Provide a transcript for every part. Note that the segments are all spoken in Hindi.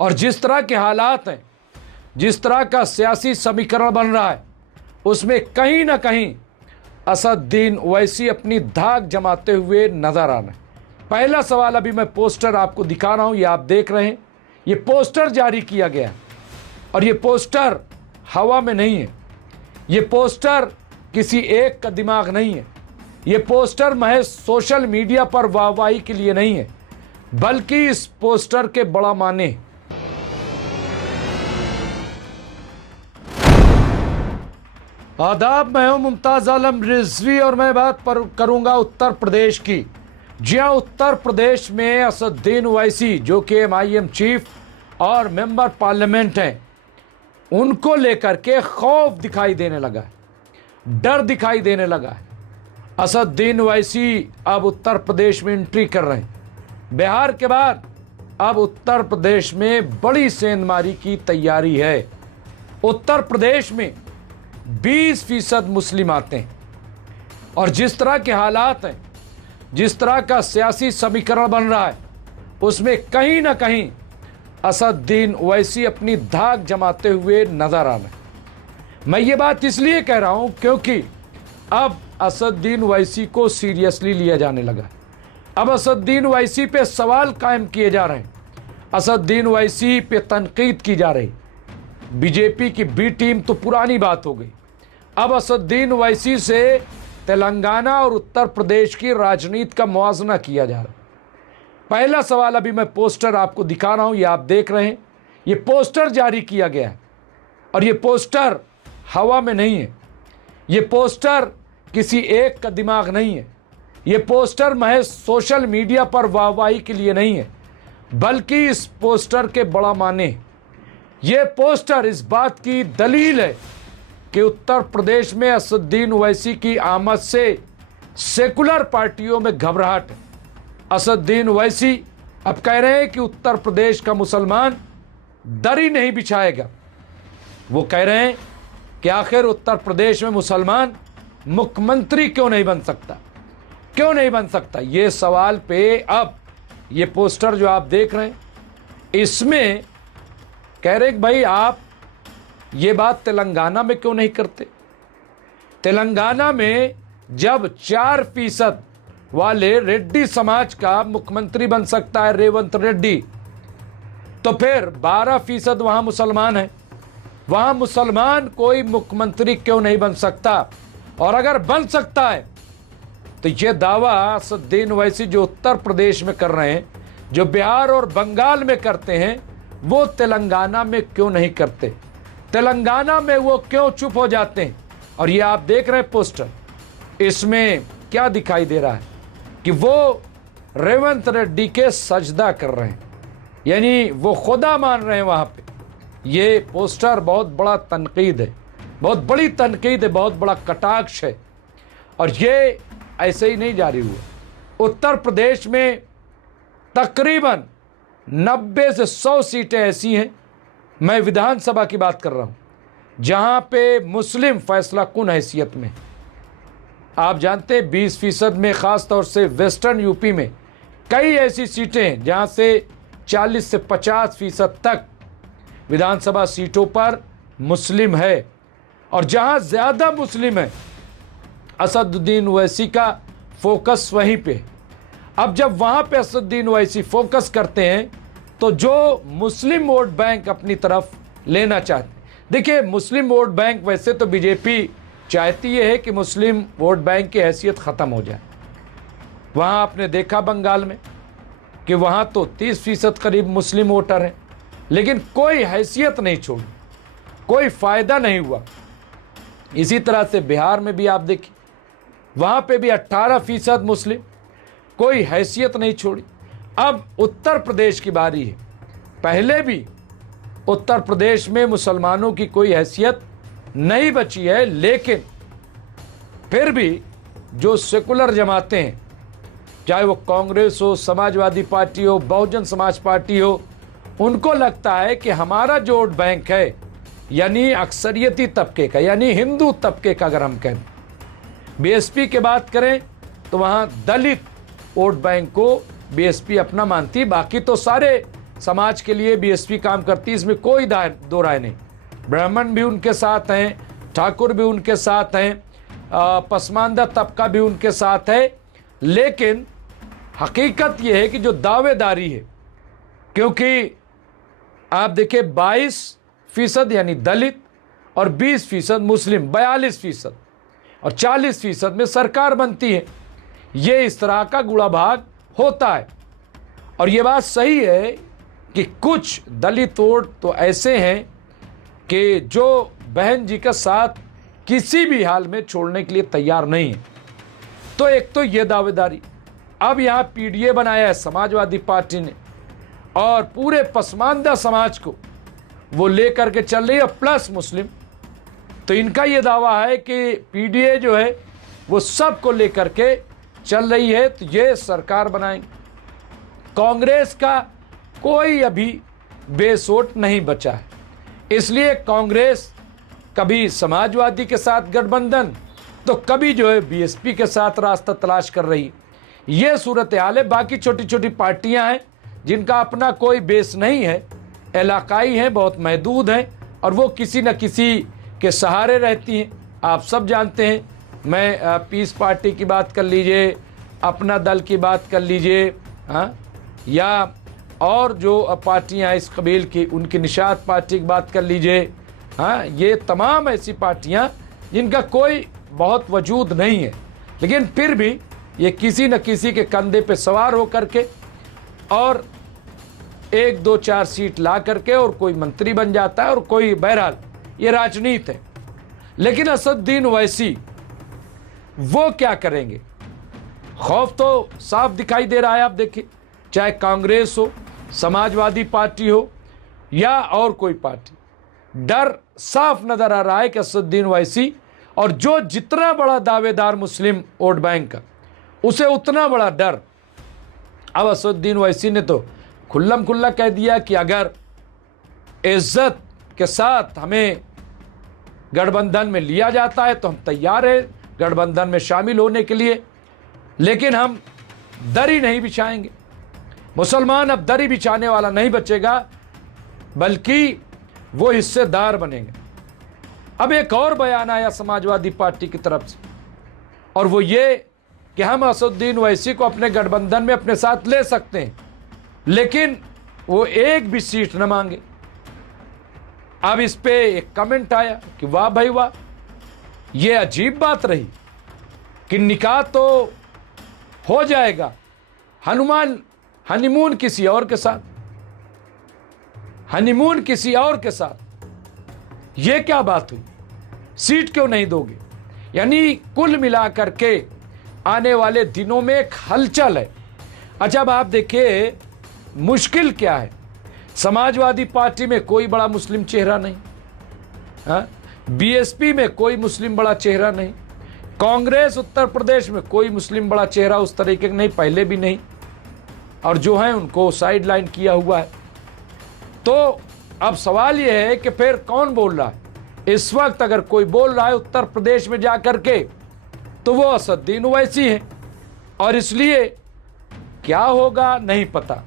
और जिस तरह के हालात हैं, जिस तरह का सियासी समीकरण बन रहा है, उसमें कहीं ना कहीं असदुद्दीन ओवैसी अपनी धाक जमाते हुए नजर आ रहे हैं। पहला सवाल, अभी मैं पोस्टर आपको दिखा रहा हूं, ये आप देख रहे हैं। ये पोस्टर जारी किया गया है और ये पोस्टर हवा में नहीं है। ये पोस्टर किसी एक का दिमाग नहीं है। ये पोस्टर महज सोशल मीडिया पर वाहवाही के लिए नहीं है, बल्कि इस पोस्टर के बड़ा माने। आदाब, मैं हूं मुमताज आलम रिजवी और मैं बात करूंगा उत्तर प्रदेश की। जी हां, उत्तर प्रदेश में असदुद्दीन ओवैसी जो कि MIM चीफ और मेंबर पार्लियामेंट हैं, उनको लेकर के खौफ दिखाई देने लगा है, डर दिखाई देने लगा है। असदुद्दीन ओवैसी अब उत्तर प्रदेश में एंट्री कर रहे हैं। बिहार के बाद अब उत्तर प्रदेश में बड़ी सेंधमारी की तैयारी है। उत्तर प्रदेश में 20% मुस्लिम आते हैं और जिस तरह के हालात हैं, जिस तरह का सियासी समीकरण बन रहा है, उसमें कहीं ना कहीं असदुद्दीन ओवैसी अपनी धाक जमाते हुए नजर आ रहे हैं। मैं ये बात इसलिए कह रहा हूं क्योंकि अब असदुद्दीन ओवैसी को सीरियसली लिया जाने लगा। अब असदुद्दीन ओवैसी पे सवाल कायम किए जा रहे हैं, असदुद्दीन ओवैसी पे तनकीद की जा रही। बीजेपी की बी टीम तो पुरानी बात हो गई। अब असदुद्दीन ओवैसी से तेलंगाना और उत्तर प्रदेश की राजनीति का मुआवजा किया जा रहा है। पहला सवाल, अभी मैं पोस्टर आपको दिखा रहा हूं, ये आप देख रहे हैं। ये पोस्टर जारी किया गया है और ये पोस्टर हवा में नहीं है। ये पोस्टर किसी एक का दिमाग नहीं है। ये पोस्टर महज सोशल मीडिया पर वाहवाही के लिए नहीं है, बल्कि इस पोस्टर के बड़ा माने। ये पोस्टर इस बात की दलील है कि उत्तर प्रदेश में असदुद्दीन ओवैसी की आमद से सेकुलर पार्टियों में घबराहट है। असदुद्दीन ओवैसी अब कह रहे हैं कि उत्तर प्रदेश का मुसलमान दरी नहीं बिछाएगा। वो कह रहे हैं कि आखिर उत्तर प्रदेश में मुसलमान मुख्यमंत्री क्यों नहीं बन सकता, क्यों नहीं बन सकता। ये सवाल पे अब ये पोस्टर जो आप देख रहे हैं, इसमें कह रहे कि भाई आप ये बात तेलंगाना में क्यों नहीं करते। तेलंगाना में जब 4% वाले रेड्डी समाज का मुख्यमंत्री बन सकता है रेवंत रेड्डी, तो फिर 12% वहां मुसलमान है। वहां मुसलमान कोई मुख्यमंत्री क्यों नहीं बन सकता। और अगर बन सकता है तो यह दावा असदुद्दीन ओवैसी जो उत्तर प्रदेश में कर रहे हैं, जो बिहार और बंगाल में करते हैं, वो तेलंगाना में क्यों नहीं करते। तेलंगाना में वो क्यों चुप हो जाते हैं। और ये आप देख रहे हैं पोस्टर, इसमें क्या दिखाई दे रहा है कि वो रेवंत रेड्डी के सजदा कर रहे हैं, यानी वो खुदा मान रहे हैं वहां पे। ये पोस्टर बहुत बड़ा तनकीद है, बहुत बड़ी तनकीद है, बहुत बड़ा कटाक्ष है। और ये ऐसे ही नहीं जारी हुआ। उत्तर प्रदेश में तकरीबन 90 से 100 सीटें ऐसी हैं, मैं विधानसभा की बात कर रहा हूं, जहां पे मुस्लिम फैसला कुन हैसियत में। आप जानते हैं 20% में, खास तौर से वेस्टर्न यूपी में कई ऐसी सीटें हैं जहां से 40 से 50% तक विधानसभा सीटों पर मुस्लिम है। और जहां ज्यादा मुस्लिम है, असदुद्दीन ओवैसी का फोकस वहीं पे। अब जब वहां पे असदुद्दीन ओवैसी फोकस करते हैं तो जो मुस्लिम वोट बैंक अपनी तरफ लेना चाहते हैं। देखिए, मुस्लिम वोट बैंक वैसे तो बीजेपी चाहती है कि मुस्लिम वोट बैंक की हैसियत ख़त्म हो जाए। वहाँ आपने देखा बंगाल में कि वहाँ तो 30% करीब मुस्लिम वोटर हैं, लेकिन कोई हैसियत नहीं छोड़ी, कोई फ़ायदा नहीं हुआ। इसी तरह से बिहार में भी आप देखिए, वहाँ पे भी 18% मुस्लिम, कोई हैसियत नहीं छोड़ी। अब उत्तर प्रदेश की बारी है। पहले भी उत्तर प्रदेश में मुसलमानों की कोई हैसियत नहीं बची है, लेकिन फिर भी जो सेकुलर जमातें हैं, चाहे वो कांग्रेस हो, समाजवादी पार्टी हो, बहुजन समाज पार्टी हो, उनको लगता है कि हमारा जो वोट बैंक है, यानी अक्सरियती तबके का, यानी हिंदू तबके का, अगर हम कहें बीएसपी की बात करें तो वहाँ दलित वोट बैंक को बीएसपी अपना मानती है। बाकी तो सारे समाज के लिए बीएसपी काम करती है, इसमें कोई दो राय नहीं। ब्राह्मण भी उनके साथ हैं, ठाकुर भी उनके साथ हैं, पसमानदा तबका भी उनके साथ है। लेकिन हकीकत यह है कि जो दावेदारी है, क्योंकि आप देखिए 22% यानी दलित और 20% मुस्लिम, 42% और 40% में सरकार बनती है। ये इस तरह का गुणा भाग होता है। और ये बात सही है कि कुछ दलित वोट तो ऐसे हैं कि जो बहन जी का साथ किसी भी हाल में छोड़ने के लिए तैयार नहीं है। तो एक तो ये दावेदारी, अब यहाँ पीडीए बनाया है समाजवादी पार्टी ने और पूरे पसमानदा समाज को वो लेकर के चल रही है, प्लस मुस्लिम। तो इनका ये दावा है कि पीडीए जो है वो सबको लेकर के चल रही है, तो ये सरकार बनाएंगे। कांग्रेस का कोई अभी बेस वोट नहीं बचा है, इसलिए कांग्रेस कभी समाजवादी के साथ गठबंधन तो कभी जो है बीएसपी के साथ रास्ता तलाश कर रही है। ये सूरत हाल है। बाकी छोटी छोटी पार्टियां हैं जिनका अपना कोई बेस नहीं है, इलाकाई हैं, बहुत महदूद हैं और वो किसी न किसी के सहारे रहती हैं। आप सब जानते हैं, मैं पीस पार्टी की बात कर लीजिए, अपना दल की बात कर लीजिए, हाँ, या और जो पार्टियां इस कबील की, उनकी निशात पार्टी की बात कर लीजिए, हाँ, ये तमाम ऐसी पार्टियां जिनका कोई बहुत वजूद नहीं है, लेकिन फिर भी ये किसी न किसी के कंधे पे सवार होकर के और 1, 2, 4 सीट ला करके और कोई मंत्री बन जाता है और कोई, बहरहाल ये राजनीति है। लेकिन असदुद्दीन ओवैसी वो क्या करेंगे? खौफ तो साफ दिखाई दे रहा है। आप देखिए, चाहे कांग्रेस हो, समाजवादी पार्टी हो या और कोई पार्टी, डर साफ नजर आ रहा है कि असदुद्दीन ओवैसी और जो जितना बड़ा दावेदार मुस्लिम वोट बैंक का, उसे उतना बड़ा डर। अब असदुद्दीन ओवैसी ने तो खुल्लम खुल्ला कह दिया कि अगर इज्जत के साथ हमें गठबंधन में लिया जाता है तो हम तैयार हैं गठबंधन में शामिल होने के लिए, लेकिन हम दरी नहीं बिछाएंगे। मुसलमान अब दरी बिछाने वाला नहीं बचेगा, बल्कि वो हिस्सेदार बनेंगे। अब एक और बयान आया समाजवादी पार्टी की तरफ से, और वो ये कि हम असदुद्दीन ओवैसी को अपने गठबंधन में अपने साथ ले सकते हैं, लेकिन वो एक भी सीट न मांगे। अब इस पे एक कमेंट आया कि वाह भाई वाह, ये अजीब बात रही कि निकाह तो हो जाएगा, हनीमून किसी और के साथ, हनीमून किसी और के साथ, ये क्या बात हुई? सीट क्यों नहीं दोगे? यानी कुल मिलाकर के आने वाले दिनों में एक हलचल है। अच्छा, अब आप देखिए मुश्किल क्या है। समाजवादी पार्टी में कोई बड़ा मुस्लिम चेहरा नहीं, हाँ, बीएसपी में कोई मुस्लिम बड़ा चेहरा नहीं, कांग्रेस उत्तर प्रदेश में कोई मुस्लिम बड़ा चेहरा उस तरीके का नहीं, पहले भी नहीं, और जो है उनको साइडलाइन किया हुआ है। तो अब सवाल यह है कि फिर कौन बोल रहा है? इस वक्त अगर कोई बोल रहा है उत्तर प्रदेश में जा करके, तो वो असदुद्दीन ओवैसी है। और इसलिए क्या होगा नहीं पता,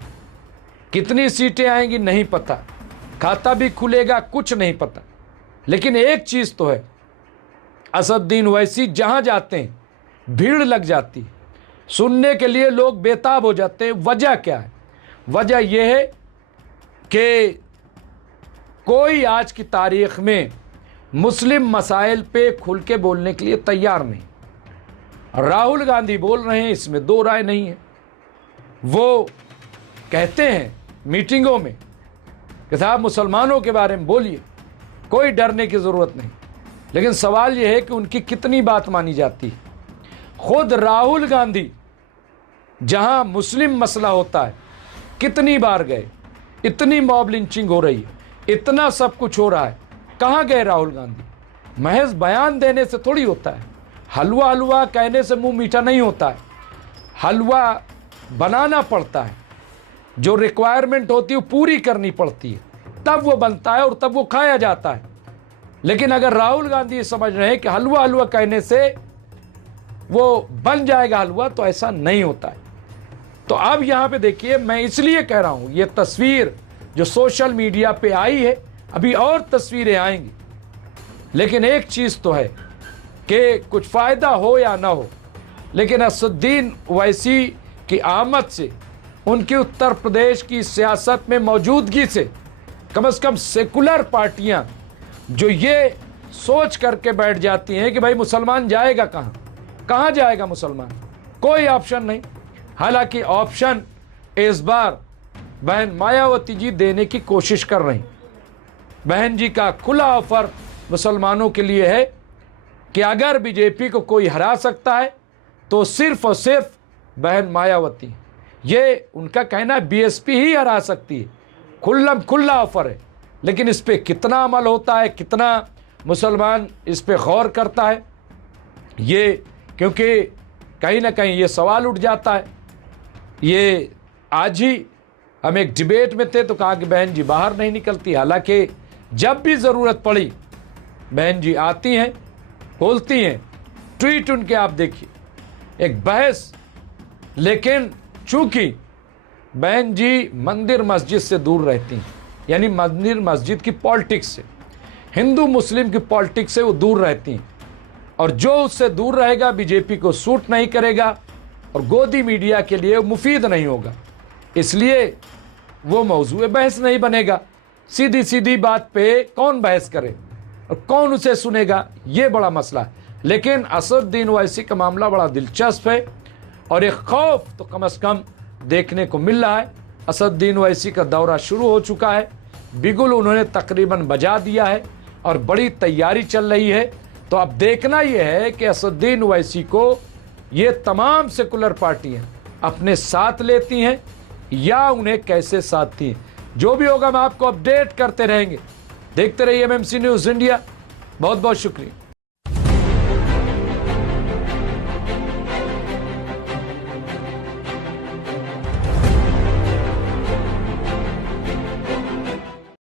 कितनी सीटें आएंगी नहीं पता, खाता भी खुलेगा कुछ नहीं पता, लेकिन एक चीज तो है, असदुद्दीन ओवैसी जहां जाते हैं भीड़ लग जाती है, सुनने के लिए लोग बेताब हो जाते हैं। वजह क्या है? वजह यह है कि कोई आज की तारीख में मुस्लिम मसाइल पे खुल के बोलने के लिए तैयार नहीं। राहुल गांधी बोल रहे हैं, इसमें दो राय नहीं है। वो कहते हैं मीटिंगों में कि साहब मुसलमानों के बारे में बोलिए, कोई डरने की ज़रूरत नहीं, लेकिन सवाल यह है कि उनकी कितनी बात मानी जाती है। खुद राहुल गांधी जहां मुस्लिम मसला होता है कितनी बार गए, इतनी मॉब लिंचिंग हो रही है, इतना सब कुछ हो रहा है, कहाँ गए राहुल गांधी? महज बयान देने से थोड़ी होता है, हलवा हलवा कहने से मुंह मीठा नहीं होता है, हलवा बनाना पड़ता है, जो रिक्वायरमेंट होती है वो पूरी करनी पड़ती है, तब वो बनता है और तब वो खाया जाता है। लेकिन अगर राहुल गांधी समझ रहे हैं कि हलवा हलवा कहने से वो बन जाएगा हलवा, तो ऐसा नहीं होता है। तो अब यहाँ पे देखिए, मैं इसलिए कह रहा हूँ, ये तस्वीर जो सोशल मीडिया पे आई है, अभी और तस्वीरें आएंगी। लेकिन एक चीज़ तो है कि कुछ फ़ायदा हो या ना हो, लेकिन असदुद्दीन ओवैसी की आमद से, उनकी उत्तर प्रदेश की सियासत में मौजूदगी से कम सेकुलर पार्टियां जो ये सोच करके बैठ जाती हैं कि भाई मुसलमान जाएगा कहाँ, कहाँ जाएगा मुसलमान, कोई ऑप्शन नहीं। हालांकि ऑप्शन इस बार बहन मायावती जी देने की कोशिश कर रही। बहन जी का खुला ऑफर मुसलमानों के लिए है कि अगर बीजेपी को कोई हरा सकता है तो सिर्फ और सिर्फ बहन मायावती। ये उनका कहना है बीएसपी ही हरा सकती है, खुला ऑफर है। लेकिन इस पे कितना अमल होता है, कितना मुसलमान इस पे गौर करता है, ये क्योंकि कहीं ना कहीं ये सवाल उठ जाता है। ये आज ही हम एक डिबेट में थे तो कहा कि बहन जी बाहर नहीं निकलती, हालांकि जब भी ज़रूरत पड़ी बहन जी आती हैं, बोलती हैं। ट्वीट उनके आप देखिए, एक बहस। लेकिन चूंकि बहन जी मंदिर मस्जिद से दूर रहती हैं, यानी मंदिर मस्जिद की पॉलिटिक्स से, हिंदू मुस्लिम की पॉलिटिक्स से वो दूर रहती हैं, और जो उससे दूर रहेगा बीजेपी को सूट नहीं करेगा और गोदी मीडिया के लिए मुफीद नहीं होगा, इसलिए वो मौजूद बहस नहीं बनेगा। सीधी सीधी बात पे कौन बहस करे और कौन उसे सुनेगा, ये बड़ा मसला है। लेकिन असदुद्दीन ओवैसी का मामला बड़ा दिलचस्प है और एक खौफ तो कम से कम देखने को मिल रहा है। असदुद्दीन ओवैसी का दौरा शुरू हो चुका है, बिगुल उन्होंने तकरीबन बजा दिया है और बड़ी तैयारी चल रही है। तो अब देखना यह है कि असदुद्दीन ओवैसी को ये तमाम सेकुलर पार्टियां अपने साथ लेती हैं या उन्हें कैसे साधती हैं। जो भी होगा हम आपको अपडेट करते रहेंगे। देखते रहिए एमएमसी न्यूज़ इंडिया। बहुत बहुत शुक्रिया।